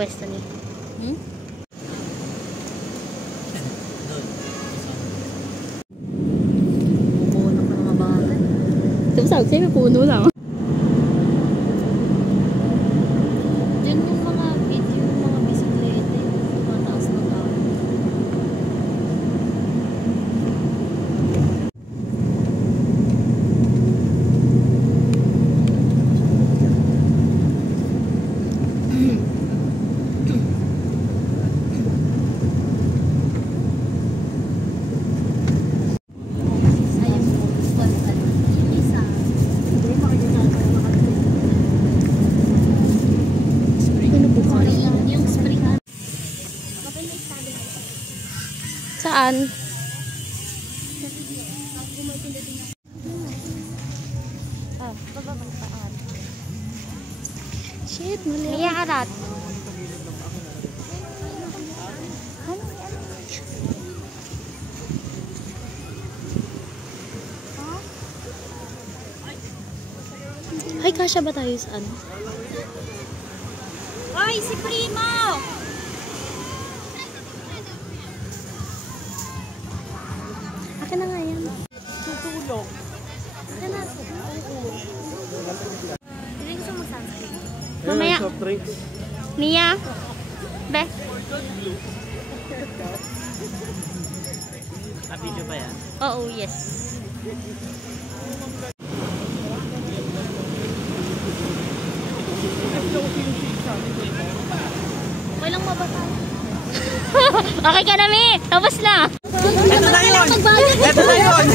pwesto ni. Puno pa ng mga bahay. Ito sa outside, may puno lang. Diyan yung mga video, yung mga bisikleta, yung mga taas ng tao. Saan? Ah, bababagtaan. Shit, mali. Maya arat. Ay, kasya ba tayo sa ano? Ay, si Primo! Akin na nga yan. Tutulog. Akin na. Hindi gusto mo sunscreen. Mamaya. Nia? Be? Video pa yan? Oo, yes. Okay lang mabata. Okay ka na, Mi. Tapos na. Ito na yun! Ito na yun!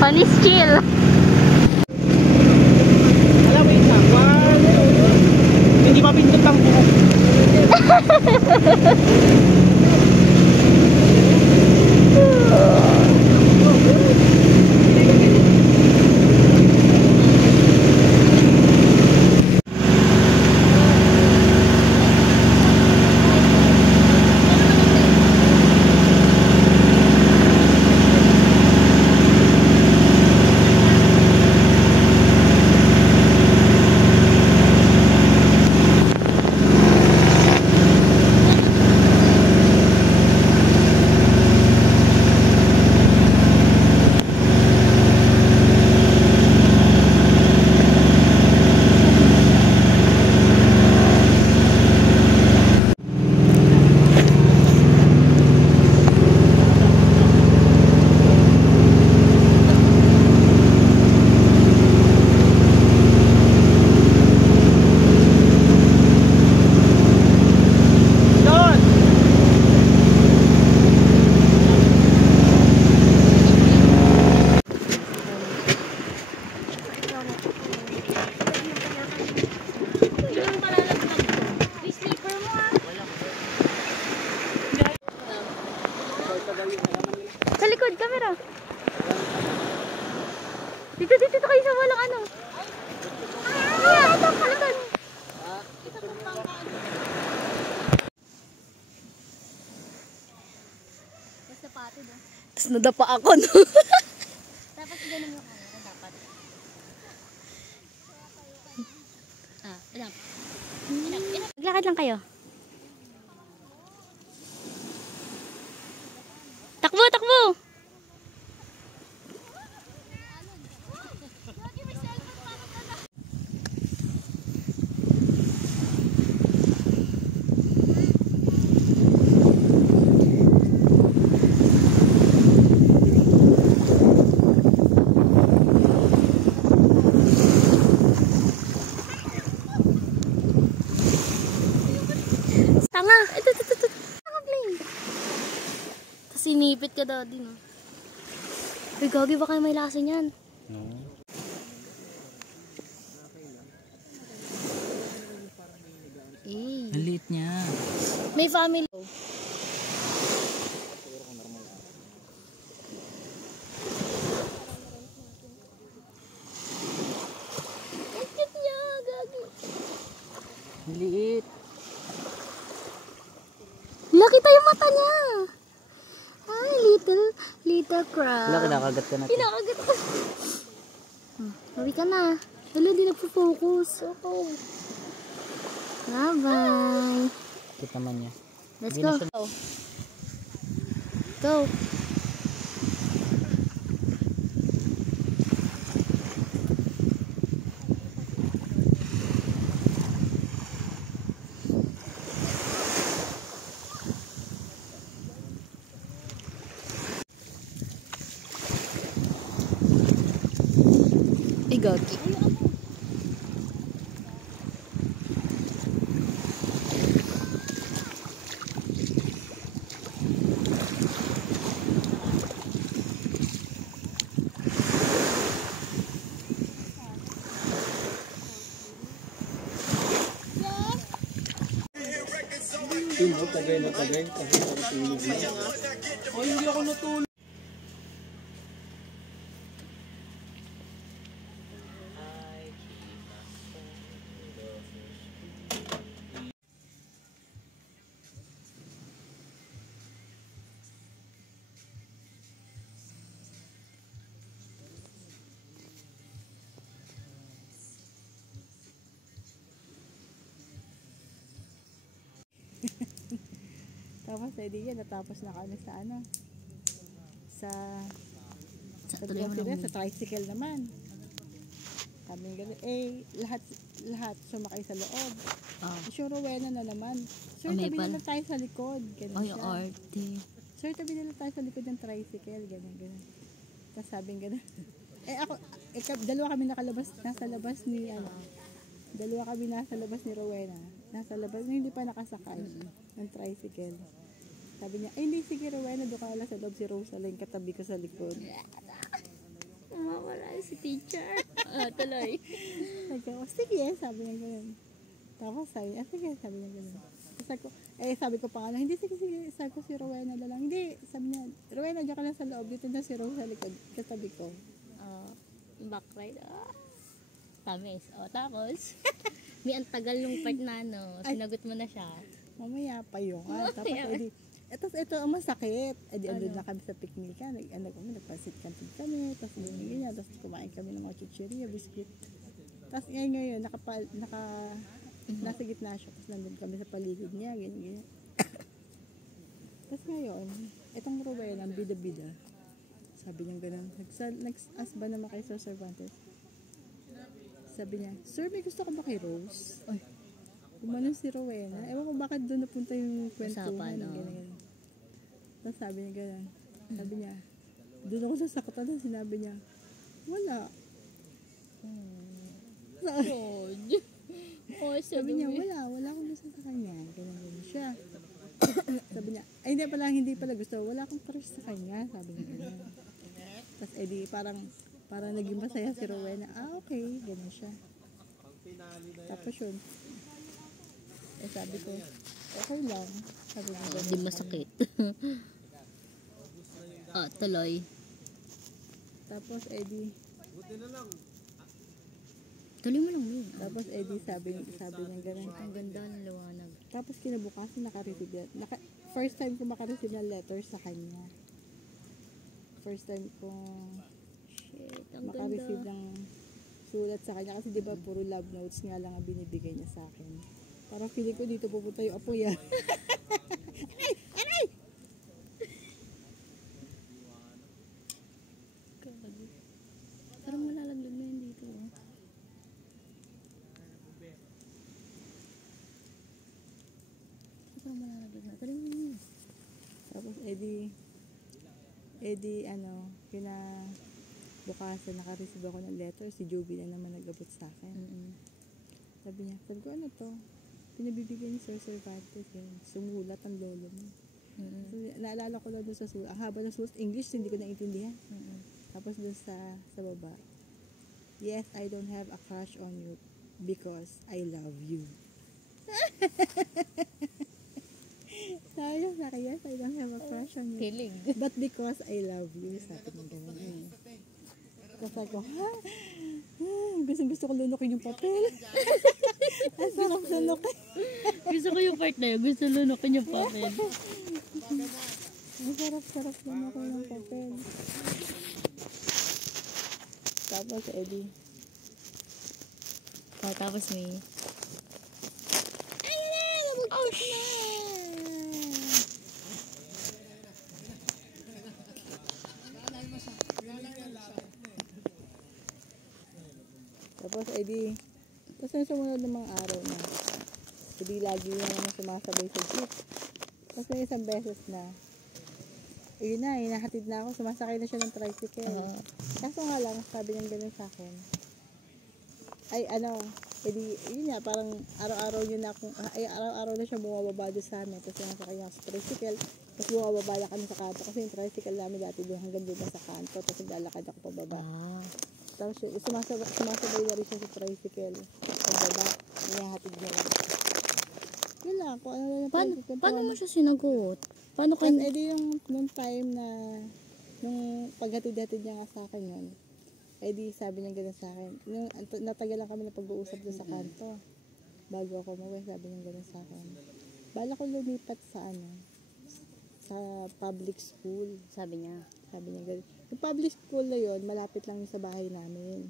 Panis chill. Wala, wait lang. Hindi pa pindot ang buhok. Sa likod, camera. Dito kayo sa walang ano. Ayan, ito, kalikod. Tapos napatid, oh. Tapos nadapa ako, no? Tapos ganun yung camera, dapat. Alam. Maglakad lang kayo. Takbo, takbo! Ipit ka daddy, no? Uy, gagi, baka may lasa niyan. No. Eh. Ang liit niya. May family. Ang cute niya, gagi. Ang liit. Laki tayo mata niya. Ay, little crab. Wala, kinakagat ka natin. Kinakagat ko. Hawi ka na. Wala, hindi nagpo-focus. Okay. Bye-bye. Cute naman niya. Let's Hindi go. na siya- Go. Igagi. Oh, hindi ako natulog. Tapos ay di yan, natapos na kami sa ano, sa Tuloy mo lang. sa tricycle naman. Kami ganun, lahat sumakay sa loob. Oh. Sure, Rowena na naman. Sir, May tabi pala. na lang tayo sa likod. Ganun Oh, yung siya. arte. Sir, tabi na lang tayo sa likod ng tricycle. Ganun. Tapos sabing ganun. Dalawa kami nakalabas, nasa labas ni, dalawa kami nasa labas ni Rowena. Nasa labas, hindi pa nakasakay ng tricycle. Sabi niya, ay hindi, sige Rowena, doon ka lang sa loob, si Rosa lang katabi ko sa likod. Wala si teacher. Tuloy. Sabi ko, sige, sabi niya ganun. Tapos sabi niya, sige, sabi niya ganun. Sabi ko pa nga lang, hindi, sige, sabi ko si Rowena na lang. Hindi, sabi niya, Rowena, diyan ka lang sa loob, dito na si Rosa sa likod, katabi ko. Back ride. Tamis. Tapos, may antagal nung part na sinagot mo na siya. Mamaya pa yun. Tapos ito ang masakit. Andun na kami sa picnic. Nagpasit kantin kami. Tapos ganyan. Tapos kumain kami ng mga chucheria, biscuit. Tapos ngayon, nasa gitna siya. Tapos nandun kami sa paligid niya. Ganyan. Tapos ngayon, itong Rowena, ang bida-bida. Sabi niya ganun. Nag-ask ba naman kay Sir Cervantes? Sabi niya, Sir, may gusto ka ba kay Rose? Ay, gumanon si Rowena. Ewan ko bakit doon napunta yung kwentuhan. Ganyan. Tapos sabi niya ganun. Sabi niya, doon ako sasaktan. Tapos sinabi niya, wala. Sabi niya, wala akong gusto sa kanya. Ganyan siya. Sabi niya, ay hindi pala gusto. Wala akong crush sa kanya. Sabi niya ganun. Tapos parang naging masaya si Rowena. Okay, ganun siya. Tapos yun. Sabi ko, okay lang. Sabi ko, Hindi masakit. Tuloy. Tapos Tuloy mo lang yun. Tapos sabi niya ganun. Ang ganda ng liwanag. Tapos kinabukasan naka-receive first time ko maka-receive ng letter sa kanya. First time ko Shit, ang maka-receive ganda. ng sulat sa kanya. Kasi diba puro love notes nga lang ang binibigay niya sa akin. Parang feeling ko dito pupunta yung apoy ah. Parang malalaglag na yun dito. Parang malalaglag na. Tuloy mo yun. Tapos bukasan naka-receive ako ng letter. Si Joby na naman nag-abot sa akin. Sabi ko, ano to? Pinabibigyan ni Sir Cervantes. Sumulat ang lolo mo. So, naalala ko lang doon sa sulat. Ang haba ng sulat, English, hindi ko naintindihan. Tapos doon sa baba, yes, I don't have a crush on you because I love you. Sabi niya sa akin, yes, I don't have a crush on you. Kilig. But because I love you, sabi niya gano'n. Tapos ako, ha? Gusto ko lunukin yung papel. Ang sarap lunukin. Gusto ko yung part na yun. Gusto lunukin yung papel. Ang sarap lunukin yung papel. Tapos, edi. Tapos may... Ayun na! Nabugtok na! Tapos, edi. Tapos, yung sumunod ng mga araw na. Edi, lagi yung naman sumasabay sa jeep. Tapos, may isang beses na. Ayun na, hinahatid na ako. Sumasakay na siya ng tricycle. Kaso nga lang, sabi niya ganun sa akin. Ay, edi, yun nga, parang araw-araw yun na akong, araw-araw na siya bumababa doon sa amin. Tapos sumasakay niya ako sa tricycle. Tapos bumababa na kami sa kanto. Kasi yung tricycle namin dati doon hanggang doon na sa kanto. Tapos naglalakad ako pababa. Tapos sumasabay na rin siya sa tricycle. Pababa, hinahatid niya lang. Yun lang, kung ano lang yung tricycle. Paano mo siya sinagot? Paano kayo? Tapos edi yung time na, nung paghatid-hatid niya nga sa akin yun, edi sabi niya gano'n sa akin. Natagal lang kami na pag-uusap doon sa kanto. Bago ako umuwi, sabi niya gano'n sa akin. Bala ko lumipat sa sa public school. Sabi niya. Sabi niya gano'n. Yung public school na yun, malapit lang yun sa bahay namin.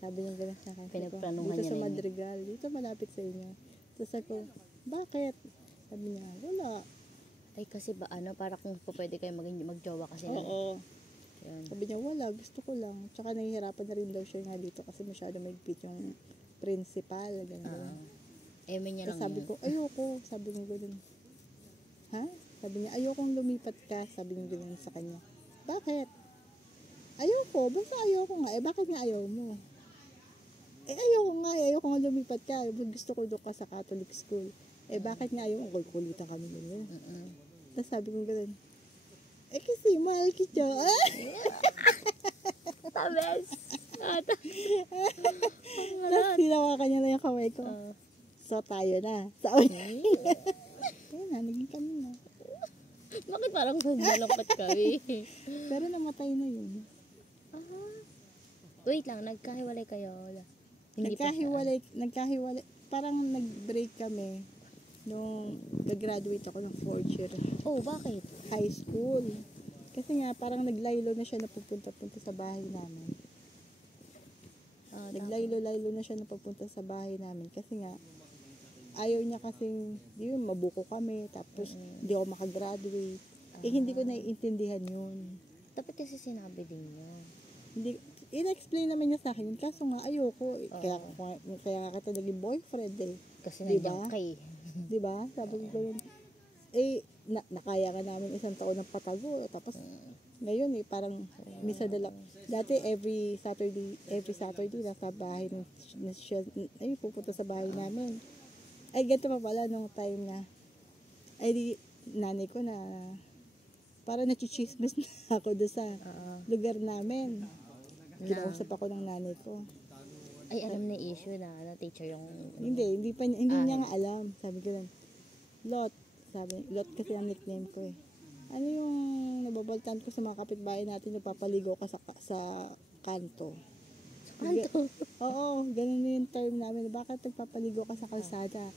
Sabi niya gano'n sa akin. Pinagplanuhan Dito niya sa rin. Madrigal. Dito malapit sa inyo. Tapos ako, bakit? Sabi niya, wala. Ay kasi ba para kung pwede kayo magjowa kasi. Oo. Yun. Sabi niya, wala, gusto ko lang. Tsaka nahihirapan na rin daw siya nga dito kasi masyado mahigpit yung principal. Ganun. Eme niya lang Sabi yun. ko, ayoko. Sabi niya gano'n. Ha? Sabi niya, ayokong lumipat ka. Sabi niya gano'n sa kanya. Bakit? Ayoko. Basta ayoko nga. Bakit nga ayaw mo? Ayoko nga. Ayoko nga lumipat ka. Gusto ko doon ka sa Catholic school. Bakit nga ayaw mo? Kulitan kami gano'n. Tapos sabi ko gano'n. Kasi mahal kita. Tabes! Tapos hinawakan niya na yung kamay ko. So, tayo na. Sabi niya. Ayun na, naging kami na. Bakit parang malungkot kami? Pero namatay na yun. Wait lang, nagkahiwalay kayo. Hindi pa siya. Nagkahiwalay. Parang nag-break kami nung nag-graduate ako ng 4th year Oh, bakit? high school. Kasi nga, parang naglaylo na siya na pupunta-punta sa bahay namin. Naglaylo-laylo na siya na pupunta sa bahay namin. Kasi nga, ayaw niya kasing, yun, mabuko kami. Tapos, hindi ako makagraduate. Hindi ko naiintindihan yun. Dapat kasi sinabi din niya. Hindi, in-explain naman niya sa akin yun. Kaso nga, ayoko. Kaya kita naging boyfriend eh. Kasi Diba? nandiyan kay. Diba? Sabi ko ganun. Nakaya ka namin isang taon ng patago. Tapos, ngayon parang misa na lang. Dati, every Saturday, nasa bahay na siya, pupunta sa bahay namin. Ganito pa pala nung time na, di, nanay ko na, parang nachichismis na ako doon sa lugar namin. Kinausap ako ng nanay ko. Ay, alam na yung issue na teacher yung... Hindi niya nga alam. Sabi ko lang, Lot kasi ang nickname ko eh. Ano yung nababaltan ko sa mga kapitbahay natin, nagpapaligo ka sa kanto. Kanto? Oo, ganun yung term namin. Bakit nagpapaligo ka sa kalsada?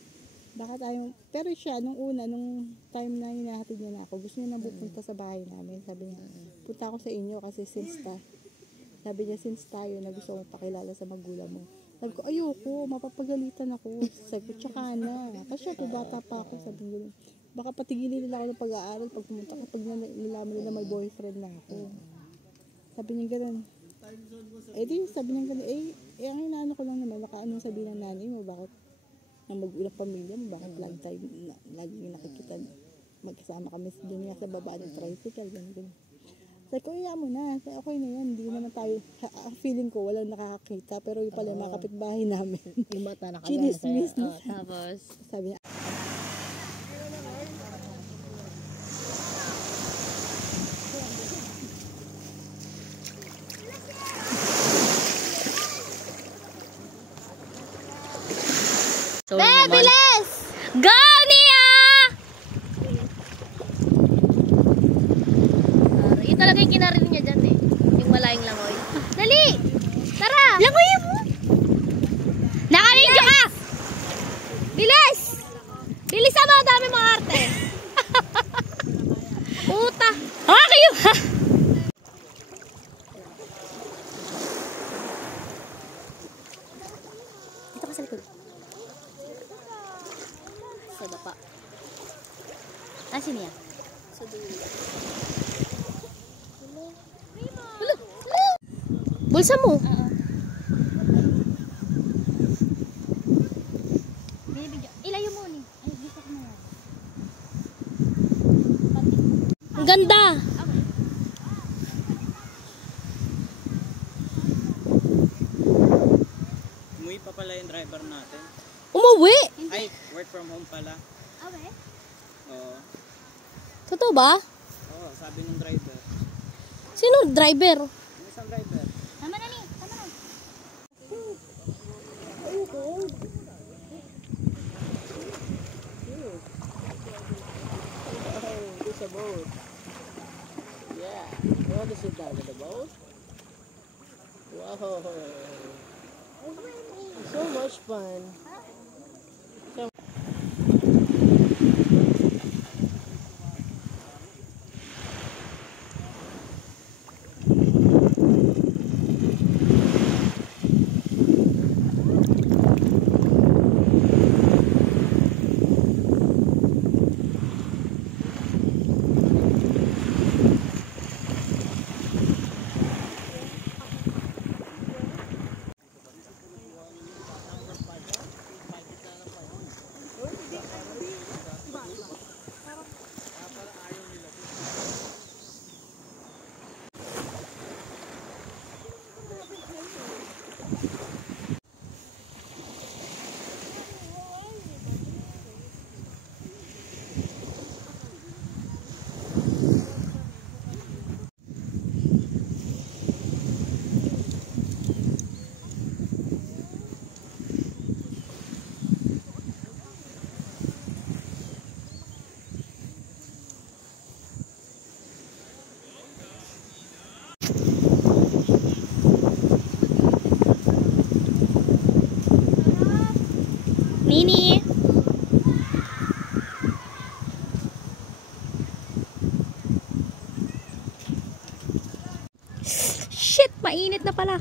Bakit ayaw? Pero siya, nung time na hinahatid niya na ako, gusto niya na pupunta sa bahay namin. Sabi niya, punta ako sa inyo kasi since tayo na gusto mong pakilala sa magulang mo. Sabi ko, ayoko, mapapagalitan ako. Sabi ko, tsaka na. Kasi ako, bata pa ako. Sabi ko, baka patigilin nila ako ng pag-aaral pag pumunta kapag nalaman nila may boyfriend na ako. Sabi niya gano'n. Sabi niya gano'n, ang inaano ko lang naman, baka anong sabihin ng nanay mo, bakit ng mag-ulang pamilya mo, bakit lagi nakikita, magkasama kami doon nga sa baba ng tricycle, gano'n. Sabi ko, iya mo na. Sabi, okay na yan. Hindi naman tayo, feeling ko, walang nakakakita. Pero yung pala, mga kapitbahay namin. Yung mata nakagana Chinismis. sa'yo. Tapos, Sabi niya, Sorry naman. bilis! Go, Nia! Yun talaga yung kinarin niya dyan eh. Yung malayang langoy. Dali! Tara! Langoy mo! Naka-video ka! Bilis! Bilis sa mga dami mga arte. Puta! Kayo ha! Dito ka sa likod. Sa baba. Asin niya? Sa dulo. Bulsa mo? Ilayo mo ni. Ay, dito ko na. Ang ganda! Umuwi pa pala yung driver natin. Umuwi! Ay, work from home pala. Okay. Oo. Totoo ba? Oo, sabi ng driver. Sino driver? Yung isang driver. Tama na ni. Tama na. It's a boat. Yeah. You want to sit down in the boat? Wow. So much fun. Nini! Shit! Mainit na pala.